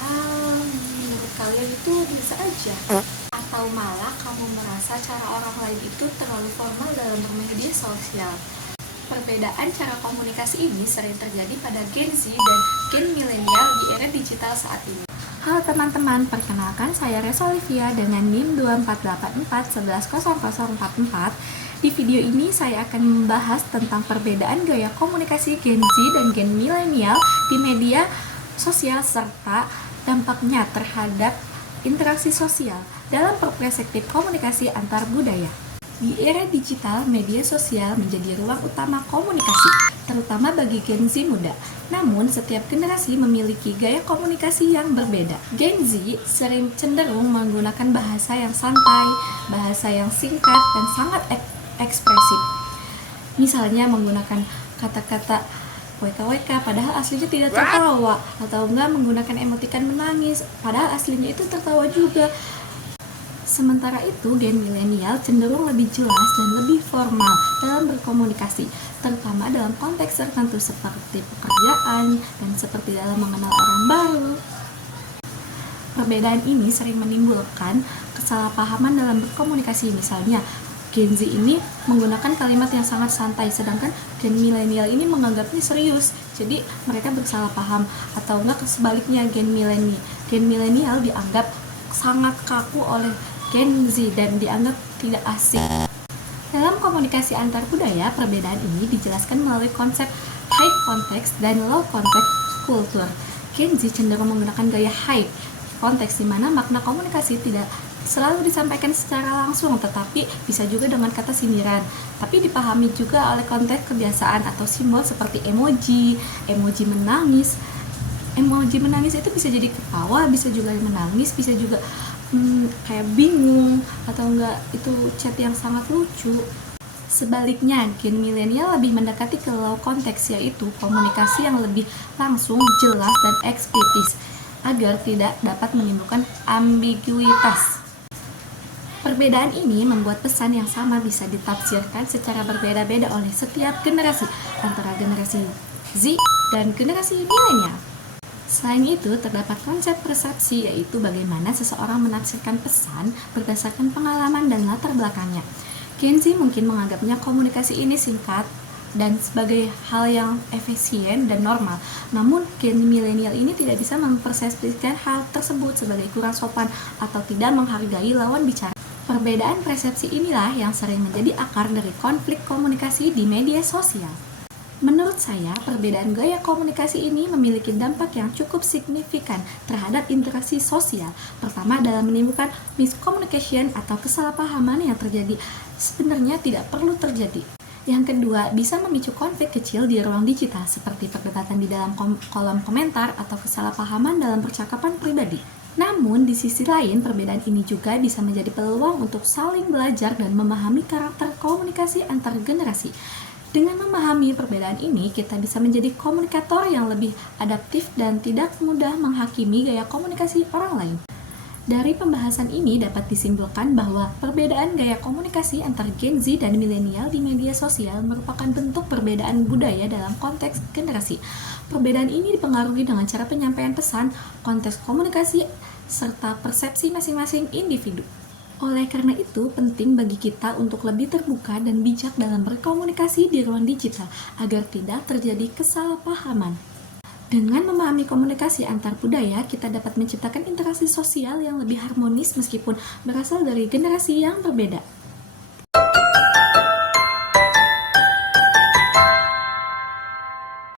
Padahal menurut kalian itu biasa aja. Atau malah kamu merasa cara orang lain itu terlalu formal dalam bermedia sosial. Perbedaan cara komunikasi ini sering terjadi pada Gen Z dan Gen milenial di era digital saat ini. Halo teman-teman, perkenalkan saya Resa Olivia dengan NIM 2484110044. Di video ini saya akan membahas tentang perbedaan gaya komunikasi Gen Z dan Gen milenial di media sosial serta dampaknya terhadap interaksi sosial dalam perspektif komunikasi antar budaya. Di era digital, media sosial menjadi ruang utama komunikasi, terutama bagi Gen Z muda. Namun, setiap generasi memiliki gaya komunikasi yang berbeda. Gen Z sering cenderung menggunakan bahasa yang santai, bahasa yang singkat, dan sangat ekspresif. Misalnya menggunakan kata-kata WKWK padahal aslinya tidak tertawa, atau enggak menggunakan emotikan menangis padahal aslinya itu tertawa juga. Sementara itu, Gen milenial cenderung lebih jelas dan lebih formal dalam berkomunikasi, terutama dalam konteks tertentu seperti pekerjaan dan seperti dalam mengenal orang baru. Perbedaan ini sering menimbulkan kesalahpahaman dalam berkomunikasi. Misalnya, Gen Z ini menggunakan kalimat yang sangat santai, sedangkan Gen milenial ini menganggapnya serius. Jadi mereka bersalah paham, atau enggak sebaliknya Gen milenial dianggap sangat kaku oleh Gen Z dan dianggap tidak asik. Dalam komunikasi antar budaya, perbedaan ini dijelaskan melalui konsep high context dan low context culture. Gen Z cenderung menggunakan gaya high context, di mana makna komunikasi tidak selalu disampaikan secara langsung, tetapi bisa juga dengan kata sindiran. Tapi dipahami juga oleh konteks kebiasaan atau simbol seperti emoji menangis. Emoji menangis itu bisa jadi ketawa, bisa juga menangis, bisa juga kayak bingung, atau enggak itu chat yang sangat lucu. Sebaliknya, Gen milenial lebih mendekati ke low konteks, yaitu komunikasi yang lebih langsung, jelas, dan eksplisit agar tidak dapat menimbulkan ambiguitas. Perbedaan ini membuat pesan yang sama bisa ditafsirkan secara berbeda-beda oleh setiap generasi antara generasi Z dan generasi milenial. Selain itu, terdapat konsep persepsi, yaitu bagaimana seseorang menafsirkan pesan berdasarkan pengalaman dan latar belakangnya. Gen Z mungkin menganggapnya komunikasi ini singkat dan sebagai hal yang efisien dan normal. Namun, Gen milenial ini tidak bisa mempersepsikan hal tersebut sebagai kurang sopan atau tidak menghargai lawan bicara. Perbedaan persepsi inilah yang sering menjadi akar dari konflik komunikasi di media sosial. Menurut saya, perbedaan gaya komunikasi ini memiliki dampak yang cukup signifikan terhadap interaksi sosial. Pertama, dalam menimbulkan miscommunication atau kesalahpahaman yang terjadi sebenarnya tidak perlu terjadi. Yang kedua, bisa memicu konflik kecil di ruang digital seperti perdebatan di dalam kolom komentar atau kesalahpahaman dalam percakapan pribadi. Namun, di sisi lain, perbedaan ini juga bisa menjadi peluang untuk saling belajar dan memahami karakter komunikasi antar generasi. Dengan memahami perbedaan ini, kita bisa menjadi komunikator yang lebih adaptif dan tidak mudah menghakimi gaya komunikasi orang lain. Dari pembahasan ini dapat disimpulkan bahwa perbedaan gaya komunikasi antar Gen Z dan milenial di media sosial merupakan bentuk perbedaan budaya dalam konteks generasi. Perbedaan ini dipengaruhi dengan cara penyampaian pesan, konteks komunikasi, serta persepsi masing-masing individu. Oleh karena itu, penting bagi kita untuk lebih terbuka dan bijak dalam berkomunikasi di ruang digital agar tidak terjadi kesalahpahaman. Dengan memahami komunikasi antar budaya, kita dapat menciptakan interaksi sosial yang lebih harmonis meskipun berasal dari generasi yang berbeda.